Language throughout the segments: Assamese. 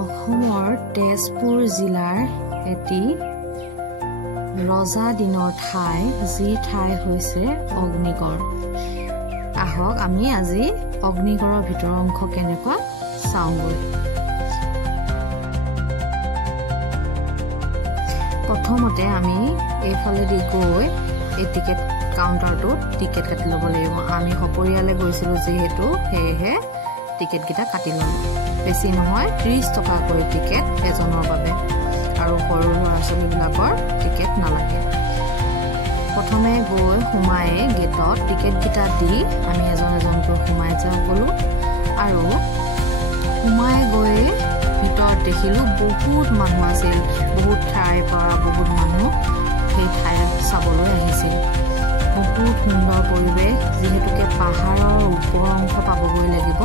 অসমৰ তেজপুৰ জিলাৰ এটি ৰজা দিনৰ ঠাই যি ঠাই হৈছে অগ্নিগড়। আহক আমি আজি অগ্নিগড়ৰ ভিতৰৰ অংশ কেনেকুৱা চাওঁগৈ। প্ৰথমতে আমি এইফালেদি গৈ এই টিকেট কাউণ্টাৰটোত টিকেট কাটি ল'ব লাগিব। আমি সপৰিয়ালে গৈছিলোঁ যিহেতু সেয়েহে টিকেটকেইটা কাটি ল'লোঁ। বেছি নহয় 30 টকাকৈ টিকেট এজনৰ বাবে, আৰু সৰু ল'ৰা ছোৱালীবিলাকৰ টিকেট নালাগে। প্ৰথমে গৈ সোমাই গেটত টিকেটকেইটা দি আমি এজনকৈ সোমাই গ'লোঁ, আৰু সোমাই গৈ ভিতৰত দেখিলোঁ বহুত মানুহ আছিল। বহুত ঠাইৰ পৰা বহুত মানুহ সেই ঠাই চাবলৈ আহিছিল। বহুত সুন্দৰ পৰিৱেশ, যিহেতুকে পাহাৰৰ ওপৰ অংশ পাবগৈ লাগিব।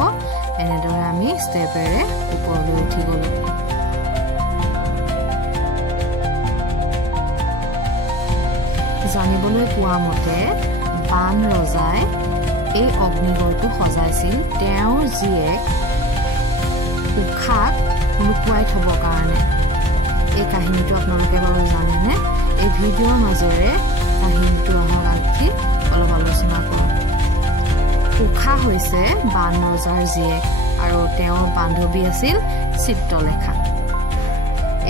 এনেদৰে আমি ষ্টেপেৰে ওপৰলৈ উঠি গ'লোঁ। জানিবলৈ পোৱা মতে বান ৰজাই এই অগ্নিগড়টো সজাইছিল তেওঁৰ জীয়েক উষাক লুকুৱাই থবৰ কাৰণে। এই কাহিনীটো আপোনালোকে বাৰু জানেনে? এই ভিডিঅ'ৰ মাজেৰে কাহিনীটো অহা আগি অলপ আলোচনা কৰোঁ। উষা হৈছে বান ৰজাৰ জীয়েক, আৰু তেওঁৰ বান্ধৱী আছিল চিত্ৰলেখা।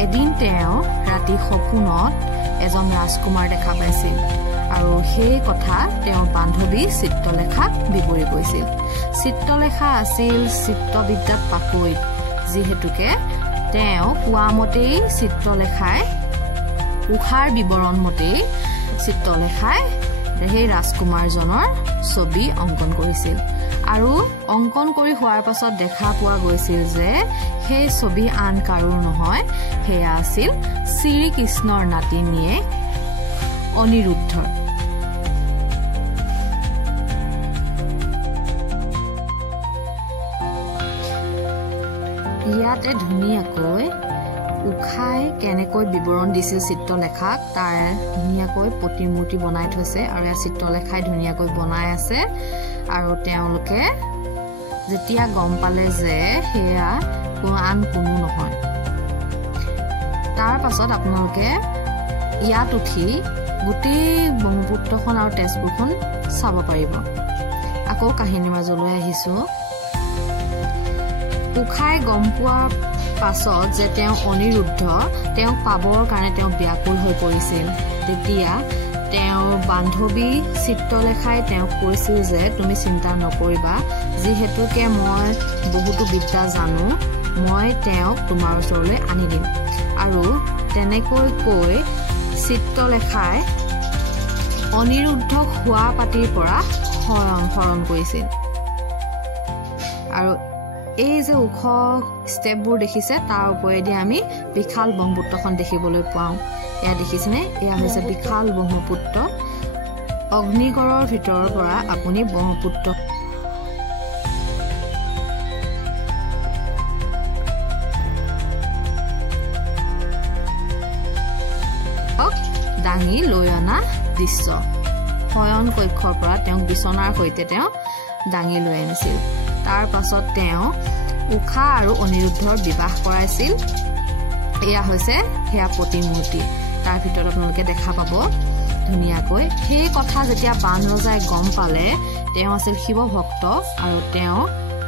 এদিন তেওঁ ৰাতি সপোনত এজন ৰাজকুমাৰ দেখা পাইছিল, আৰু সেই কথা তেওঁৰ বান্ধৱী চিত্ৰলেখাক বিৱৰি কৈছিল। চিত্ৰলেখা আছিল চিত্ৰবিদ্যাত পাকৈত, যিহেতুকে তেওঁ কোৱা মতেই চিত্ৰলেখাই উষাৰ বিৱৰণ মতেই চিত্ৰলেখাই সেই ৰাজকুমাৰজনৰ ছবি অংকন কৰিছিল। আৰু অংকন কৰি হোৱাৰ পাছত দেখা পোৱা গৈছিল যে সেই ছবি আন কাৰো নহয়, সেয়া আছিল শ্ৰীকৃষ্ণৰ নাতিনীয়েক অনিৰুদ্ধৰ। ইয়াতে ধুনীয়াকৈ উষাই কেনেকৈ বিৱৰণ দিছিল চিত্ৰলেখাক, তাৰ ধুনীয়াকৈ প্ৰতিমূৰ্তি বনাই থৈছে, আৰু ইয়াত চিত্ৰলেখাই ধুনীয়াকৈ বনাই আছে। আৰু তেওঁলোকে যেতিয়া গম পালে যে সেয়া আন কোনো নহয়, তাৰ পাছত আপোনালোকে ইয়াত উঠি গোটেই ব্ৰহ্মপুত্ৰখন আৰু তেজপুৰখন চাব পাৰিব। আকৌ কাহিনীৰ মাজলৈ আহিছোঁ। উষাই গম পোৱাৰ পাছত যে তেওঁ অনিৰুদ্ধ, তেওঁক পাবৰ কাৰণে তেওঁ ব্যাকুল হৈ পৰিছিল। তেতিয়া তেওঁৰ বান্ধৱী চিত্ৰলেখাই তেওঁক কৈছিল যে তুমি চিন্তা নকৰিবা, যিহেতুকে মই বহুতো বিদ্যা জানো, মই তেওঁক তোমাৰ ওচৰলৈ আনি দিম। আৰু তেনেকৈ কৈ চিত্ৰলেখাই অনিৰুদ্ধক শোৱা পাতিৰ পৰা হৰণ কৰিছিল। আৰু এই যে ওখ ষ্টেপবোৰ দেখিছে, তাৰ ওপৰেদি আমি বিশাল ব্ৰহ্মপুত্ৰখন দেখিবলৈ পাওঁ। এয়া দেখিছেনে? এয়া হৈছে বিশাল ব্ৰহ্মপুত্ৰ। অগ্নিগড়ৰ ভিতৰৰ পৰা আপুনি ব্ৰহ্মপুত্ৰ দাঙি লৈ অনা দৃশ্য। শয়ন কক্ষৰ পৰা তেওঁক বিচনাৰ সৈতে তেওঁ দাঙি লৈ আনিছিল। তাৰ পাছত তেওঁ উষা আৰু অনিৰুদ্ধৰ বিবাহ কৰাইছিল। এয়া হৈছে সেয়া প্ৰতিমূৰ্তি, তাৰ ভিতৰত আপোনালোকে দেখা পাব ধুনীয়াকৈ। সেই কথা যেতিয়া বান ৰজাই গম পালে, তেওঁ আছিল শিৱ ভক্ত, আৰু তেওঁ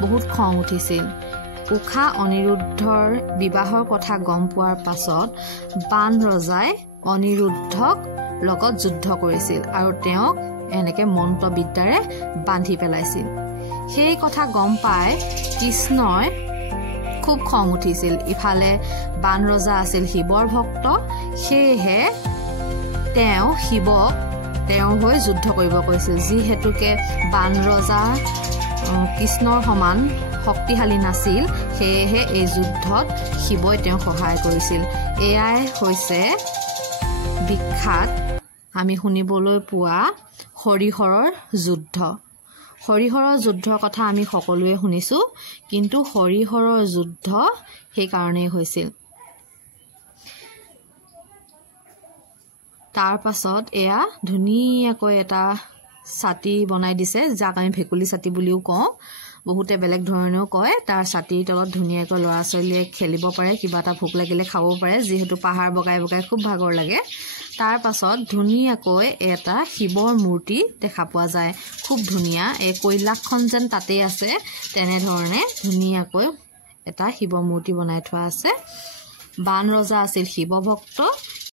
বহুত খং উঠিছিল। উষা অনিৰুদ্ধৰ বিবাহৰ কথা গম পোৱাৰ পাছত বান ৰজাই অনিৰুদ্ধক লগত যুদ্ধ কৰিছিল, আৰু তেওঁক এনেকে মন্ত্ৰবিদ্যাৰে বান্ধি পেলাইছিল। সেই কথা গম পাই কৃষ্ণই খুব খং উঠিছিল। ইফালে বান ৰজা আছিল শিৱৰ ভক্ত, সেয়েহে তেওঁ শিৱক তেওঁৰ হৈ যুদ্ধ কৰিব কৈছিল। যিহেতুকে বান ৰজা কৃষ্ণৰ সমান শক্তিশালী নাছিল, সেয়েহে এই যুদ্ধত শিৱই তেওঁক সহায় কৰিছিল। এয়াই হৈছে বিখ্যাত আমি শুনিবলৈ পোৱা হৰিহৰৰ যুদ্ধ। হৰিহৰৰ যুদ্ধৰ কথা আমি সকলোৱে শুনিছোঁ, কিন্তু হৰিহৰৰ যুদ্ধ সেইকাৰণেই হৈছিল। তাৰ পাছত এয়া ধুনীয়াকৈ এটা ছাতি বনাই দিছে, যাক আমি ভেকুলী ছাতি বুলিও কওঁ। বহুতে বেলেগ ধৰণেও কয় তাৰ ছাতিৰ তলত ধুনীয়াকৈ ল'ৰা ছোৱালীয়ে খেলিব পাৰে কিবা এটা ভোক লাগিলে খাব পাৰে যিহেতু পাহাৰ বগাই বগাই খুব ভাগৰ লাগে তাৰ পাছত ধুনীয়াকৈ এটা শিৱৰ মূৰ্তি দেখা পোৱা যায় খুব ধুনীয়া এই কৈলাশখন যেন তাতে আছে তেনে ধৰণে ধুনীয়াকৈ এটা শিৱ মূৰ্তি বনাই থোৱা আছে বান ৰজা আছিল শিৱ ভক্ত